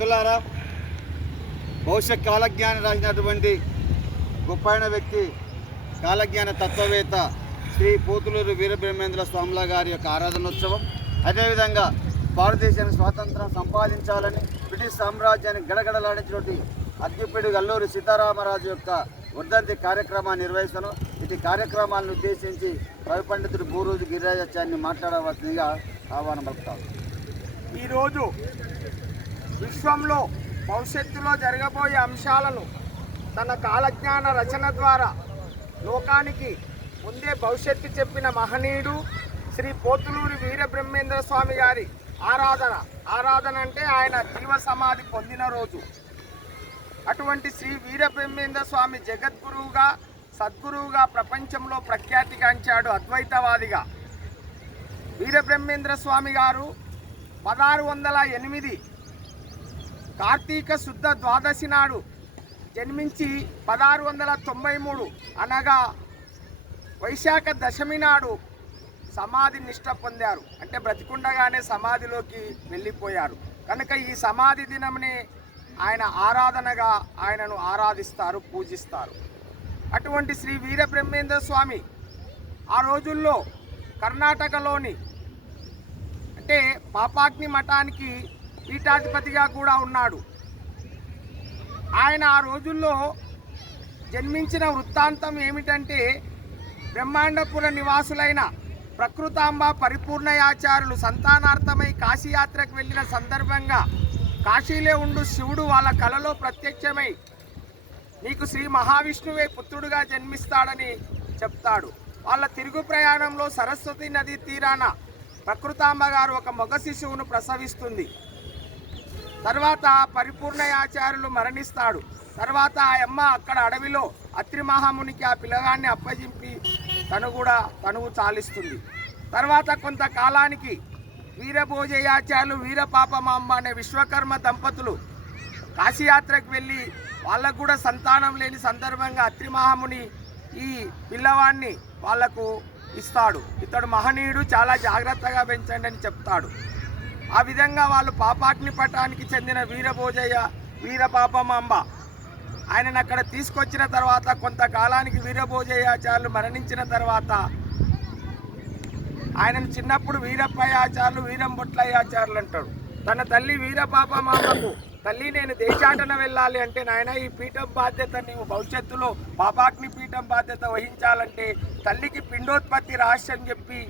మిత్రులారా, భవిష్యత్ కాలజ్ఞాని రాసినటువంటి గొప్పైన వ్యక్తి కాలజ్ఞాన తత్వవేత్త శ్రీ పోతులూరి వీరబ్రహ్మేంద్ర స్వాముల గారి యొక్క ఆరాధనోత్సవం, అదేవిధంగా భారతదేశానికి స్వాతంత్రం సంపాదించాలని బ్రిటిష్ సామ్రాజ్యాన్ని గడగడలాడించినటువంటి అగ్గిపెడుగు అల్లూరి సీతారామరాజు యొక్క వర్ధంతి కార్యక్రమాన్ని నిర్వహిస్తాను. ఇది కార్యక్రమాలను ఉద్దేశించి కవి పండితుడు బూరోజు గిరిరాజాచార్యని మాట్లాడవలసిందిగా ఆహ్వానం పలుకుతాను. ఈరోజు విశ్వంలో భవిష్యత్తులో జరగబోయే అంశాలను తన కాలజ్ఞాన రచన ద్వారా లోకానికి ముందే భవిష్యత్తు చెప్పిన మహనీయుడు శ్రీ పోతులూరి వీరబ్రహ్మేంద్ర స్వామి గారి ఆరాధన అంటే ఆయన జీవ సమాధి పొందిన రోజు. అటువంటి శ్రీ వీరబ్రహ్మేంద్ర స్వామి జగద్గురువుగా, సద్గురువుగా ప్రపంచంలో ప్రఖ్యాతిగాంచాడు. అద్వైతవాదిగా వీరబ్రహ్మేంద్ర స్వామి గారు 1608 కార్తీక శుద్ధ ద్వాదశి నాడు జన్మించి 1693 అనగా వైశాఖ దశమి నాడు సమాధి నిష్ట పొందారు. అంటే బ్రతికుండగానే సమాధిలోకి వెళ్ళిపోయారు. కనుక ఈ సమాధి దినంని ఆయన ఆరాధనగా ఆయనను ఆరాధిస్తారు, పూజిస్తారు. అటువంటి శ్రీ వీరబ్రహ్మేంద్ర స్వామి ఆ రోజుల్లో కర్ణాటకలోని అంటే పాపాగ్ని మఠానికి పీఠాధిపతిగా కూడా ఉన్నాడు. ఆయన ఆ రోజుల్లో జన్మించిన వృత్తాంతం ఏమిటంటే, బ్రహ్మాండపుర నివాసులైన ప్రకృతాంబ పరిపూర్ణయాచార్యులు సంతానార్థమై కాశీయాత్రకు వెళ్ళిన సందర్భంగా కాశీలో ఉండు శివుడు వాళ్ళ కలలో ప్రత్యక్షమై నీకు శ్రీ మహావిష్ణువే పుత్రుడుగా జన్మిస్తాడని చెప్తాడు. వాళ్ళ తిరుగు ప్రయాణంలో సరస్వతి నది తీరాన ప్రకృతాంబ గారు ఒక మగ శిశువును ప్రసవిస్తుంది. తర్వాత పరిపూర్ణయాచార్యులు మరణిస్తాడు. తర్వాత ఆ అమ్మ అక్కడ అడవిలో అత్రి మహామునికి ఆ పిల్లగాన్ని అప్పగింపి తనువు చాలిస్తుంది. తర్వాత కొంతకాలానికి వీరభోజయాచార్యులు వీరపాపమాంబ అనే విశ్వకర్మ దంపతులు కాశీయాత్రకు వెళ్ళి వాళ్ళకు కూడా సంతానం లేని సందర్భంగా అత్రి మహాముని ఈ పిల్లవాడిని వాళ్లకు ఇస్తాడు. ఇతడు మహనీయుడు, చాలా జాగ్రత్తగా పెంచండి అని చెప్తాడు. ఆ విధంగా వాళ్ళు పాపాగ్ని పటానికి చెందిన వీరభోజయ్య వీరపాపమాంబ ఆయనను అక్కడ తీసుకొచ్చిన తర్వాత కొంతకాలానికి వీరభోజయాచార్యులు మరణించిన తర్వాత ఆయనను చిన్నప్పుడు వీరప్పయాచార్యులు వీరంబొట్లయాచార్యులు అంటాడు. తన తల్లి వీరపాపమాంబకు, తల్లి నేను దేశాటన వెళ్ళాలి అంటే, నాయన ఈ పీఠం బాధ్యత నీవు భవిష్యత్తులో పాపాగ్ని పీఠం బాధ్యత వహించాలంటే తల్లికి పిండోత్పత్తి రహస్యం చెప్పి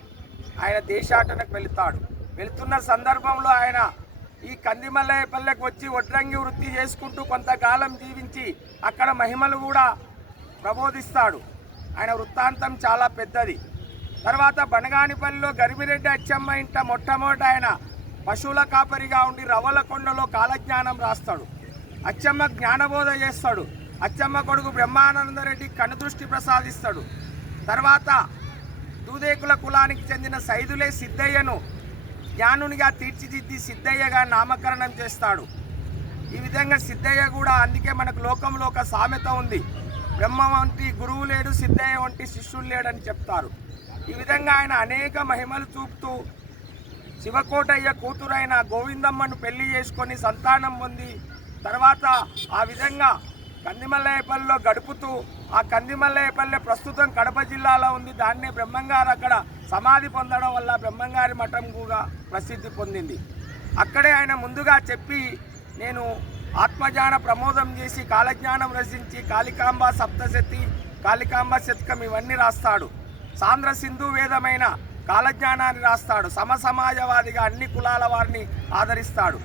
ఆయన దేశాటనకు వెళుతున్న సందర్భంలో ఆయన ఈ కందిమల్లయ్యపల్లెకు వచ్చి వడ్రంగి వృత్తి చేసుకుంటూ కొంతకాలం జీవించి అక్కడ మహిమలు కూడా ప్రబోధిస్తాడు. ఆయన వృత్తాంతం చాలా పెద్దది. తర్వాత బనగానిపల్లిలో గరిమిరెడ్డి అచ్చమ్మ ఇంట మొట్టమొదట ఆయన పశువుల కాపరిగా ఉండి రవ్వలకొండలో కాలజ్ఞానం రాస్తాడు. అచ్చమ్మ జ్ఞానబోధ చేస్తాడు. అచ్చమ్మ కొడుకు బ్రహ్మానందరెడ్డి కనుదృష్టి ప్రసాదిస్తాడు. తర్వాత దూదేకుల కులానికి చెందిన సైదులే సిద్ధయ్యను జ్ఞానునిగా తీర్చిదిద్ది సిద్ధయ్యగా నామకరణం చేస్తాడు. ఈ విధంగా సిద్ధయ్య కూడా, అందుకే మనకు లోకంలో ఒక సామెత ఉంది, బ్రహ్మ వంటి గురువు లేడు, సిద్ధయ్య వంటి శిష్యులు లేడని చెప్తారు. ఈ విధంగా ఆయన అనేక మహిమలు చూపుతూ శివకోటయ్య కూతురైన గోవిందమ్మను పెళ్లి చేసుకొని సంతానం పొంది తర్వాత ఆ విధంగా కందిమల్లయ్యపల్లిలో గడుపుతూ, ఆ కందిమల్లయ్యపల్లె ప్రస్తుతం కడప జిల్లాలో ఉంది. దాన్నే బ్రహ్మంగారు అక్కడ సమాధి పొందడం వల్ల బ్రహ్మంగారి మఠం కూడా ప్రసిద్ధి పొందింది. అక్కడే ఆయన ముందుగా చెప్పి, నేను ఆత్మజ్ఞాన ప్రమోదం చేసి కాలజ్ఞానం రచించి కాళికాంబ సప్తశతి, కాళికాంబ శతకం ఇవన్నీ రాస్తాడు. సాంద్ర సింధు వేదమైన కాలజ్ఞానాన్ని రాస్తాడు. సమసమాజవాదిగా అన్ని కులాల వారిని ఆదరిస్తాడు.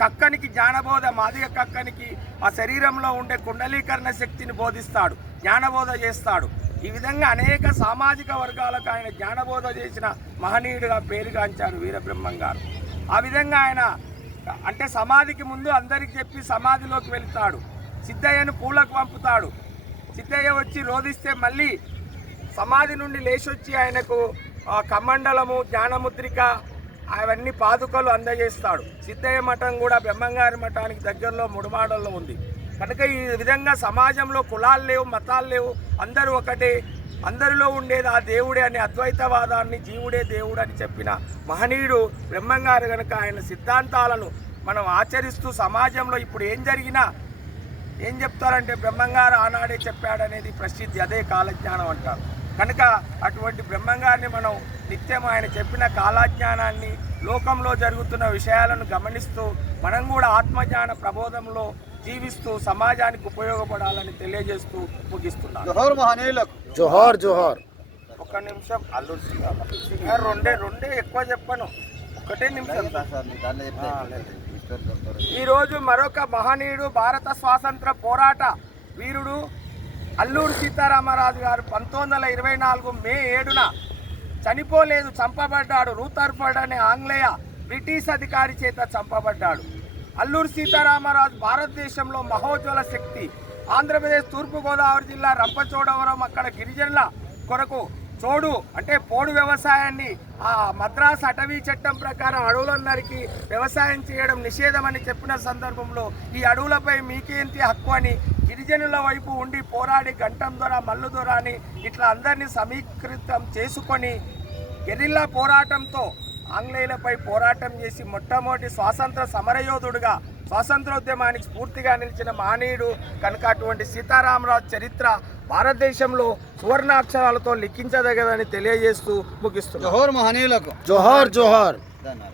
కక్కనికి జ్ఞానబోధ, మాదిగ కక్కనికి ఆ శరీరంలో ఉండే కుండలీకరణ శక్తిని బోధిస్తాడు, జ్ఞానబోధ చేస్తాడు. ఈ విధంగా అనేక సామాజిక వర్గాలకు ఆయన జ్ఞానబోధ చేసిన మహనీయుడిగా పేరుగాంచారు వీరబ్రహ్మం గారు. ఆ విధంగా ఆయన అంటే సమాధికి ముందు అందరికి చెప్పి సమాధిలోకి వెళ్తాడు. సిద్ధయ్యను పూలకు పంపుతాడు. సిద్ధయ్య వచ్చి రోధిస్తే మళ్ళీ సమాధి నుండి లేచొచ్చి ఆయనకు కమండలము, జ్ఞానముద్రిక అవన్నీ పాదుకలు అందజేస్తాడు. సిద్ధయ్య మఠం కూడా బ్రహ్మంగారి మఠానికి దగ్గరలో ముడుమాడల్లో ఉంది. కనుక ఈ విధంగా సమాజంలో కులాలు లేవు, మతాలు లేవు, అందరూ ఒకటే, అందరిలో ఉండేది ఆ దేవుడే అనే అద్వైతవాదాన్ని జీవుడే దేవుడు అని చెప్పిన మహనీయుడు బ్రహ్మంగారు. కనుక ఆయన సిద్ధాంతాలను మనం ఆచరిస్తూ సమాజంలో ఇప్పుడు ఏం జరిగినా ఏం చెప్తారంటే బ్రహ్మంగారు ఆనాడే చెప్పాడనేది ప్రసిద్ధి, అదే కాలజ్ఞానం అంటారు. కనుక అటువంటి బ్రహ్మంగారిని మనం నిత్యం ఆయన చెప్పిన కాలజ్ఞానాన్ని, లోకంలో జరుగుతున్న విషయాలను గమనిస్తూ మనం కూడా ఆత్మజ్ఞాన ప్రబోధంలో జీవిస్తూ సమాజానికి ఉపయోగపడాలని తెలియజేస్తూ ముగిస్తున్నాను. జోహార్ మహనీయులకు. జోహార్ జోహార్. ఒక్క నిమిషం అల్లూరి సీతారామరాజు రెండే ఎక్కువ చెప్పను, ఒకటే నిమిషం. ఈరోజు మరొక మహనీయుడు, భారత స్వాతంత్ర పోరాట వీరుడు అల్లూరి సీతారామరాజు గారు 1924 మే 7న చనిపోలేదు, చంపబడ్డాడు. రూథర్ఫర్డ్ అనే ఆంగ్లేయ బ్రిటిష్ అధికారి చేత చంపబడ్డాడు. అల్లూరి సీతారామరాజు భారతదేశంలో మహోజ్వల శక్తి. ఆంధ్రప్రదేశ్ తూర్పుగోదావరి జిల్లా రంపచోడవరం అక్కడ గిరిజనుల కొరకు చోడు అంటే పోడు వ్యవసాయాన్ని ఆ మద్రాస్ అటవీ చట్టం ప్రకారం అడవులను నరికి వ్యవసాయం చేయడం నిషేధమని చెప్పిన సందర్భంలో ఈ అడవులపై మీకేంటి హక్కు అని గిరిజనుల వైపు ఉండి పోరాడి గంటం దొర, మల్లు దొర అని ఇట్లా అందరినీ సమీకృతం చేసుకొని గెరిల్లా పోరాటంతో ఆంగ్లేయులపై పోరాటం చేసి మొట్టమొదటి స్వాతంత్ర సమరయోధుడుగా స్వాతంత్రోద్యమానికి స్ఫూర్తిగా నిలిచిన మహనీయుడు కనుక అటువంటి సీతారామరాజు చరిత్ర భారతదేశంలో సువర్ణాక్షరాలతో లిఖించదగదని తెలియజేస్తూ ముగిస్తున్నాను. జోహార్ మహనీయులకు. జోహార్ జోహార్. ధన్యవాదాలు.